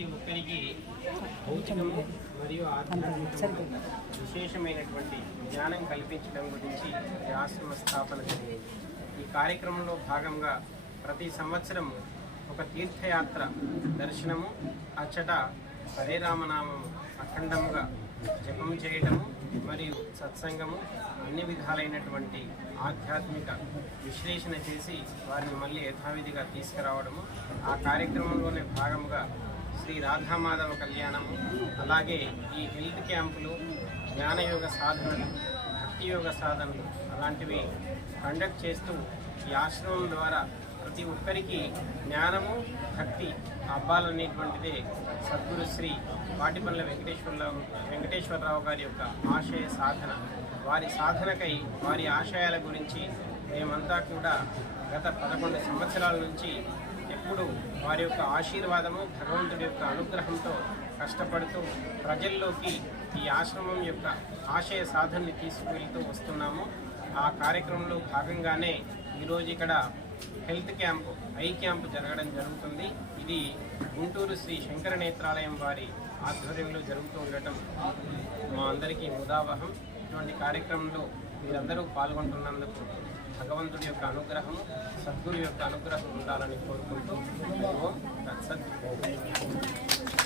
ప్రతి ఒక్కరికి భౌతికము మరియు ఆధ్యాత్మికము విశేషమైనటువంటి జ్ఞానం కల్పించడం గురించి ఈ ఆశ్రమ స్థాపన జరిగింది. ఈ కార్యక్రమంలో భాగంగా ప్రతి సంవత్సరం ఒక తీర్థయాత్ర దర్శనము అచ్చట హరే రామనామము అఖండముగా జపం చేయటము మరియు సత్సంగము అన్ని విధాలైనటువంటి ఆధ్యాత్మిక విశ్లేషణ చేసి వారిని మళ్ళీ యథావిధిగా తీసుకురావడము. ఆ కార్యక్రమంలోనే భాగంగా శ్రీ రాధామాధవ కళ్యాణము అలాగే ఈ హెల్త్ క్యాంపులు జ్ఞానయోగ సాధనలు భక్తి యోగ సాధనలు అలాంటివి కండక్ట్ చేస్తూ ఈ ఆశ్రమం ద్వారా ప్రతి ఒక్కరికి జ్ఞానము భక్తి అబ్బాలనేటువంటిదే సద్గురు శ్రీ వాటిపల్లి వెంకటేశ్వరరావు వెంకటేశ్వరరావు గారి యొక్క ఆశయ సాధన. వారి సాధనకై వారి ఆశయాల గురించి మేమంతా కూడా గత పదకొండు సంవత్సరాల నుంచి ఎప్పుడు వారి యొక్క ఆశీర్వాదము భగవంతుడి యొక్క అనుగ్రహంతో కష్టపడుతూ ప్రజల్లోకి ఈ ఆశ్రమం యొక్క ఆశయ సాధనని తీసుకువెళ్తూ వస్తున్నాము. ఆ కార్యక్రమంలో భాగంగానే ఈరోజు ఇక్కడ హెల్త్ క్యాంప్ ఐ క్యాంప్ జరగడం జరుగుతుంది. ఇది గుంటూరు శ్రీ శంకర నేత్రాలయం వారి ఆధ్వర్యంలో జరుగుతూ ఉండటం మా అందరికీ ముదావహం. ఇటువంటి కార్యక్రమంలో మీరందరూ పాల్గొంటున్నందుకు భగవంతుడి యొక్క అనుగ్రహము సద్గురు యొక్క అనుగ్రహం ఉండాలని కోరుకుంటూ ఓం తత్సత్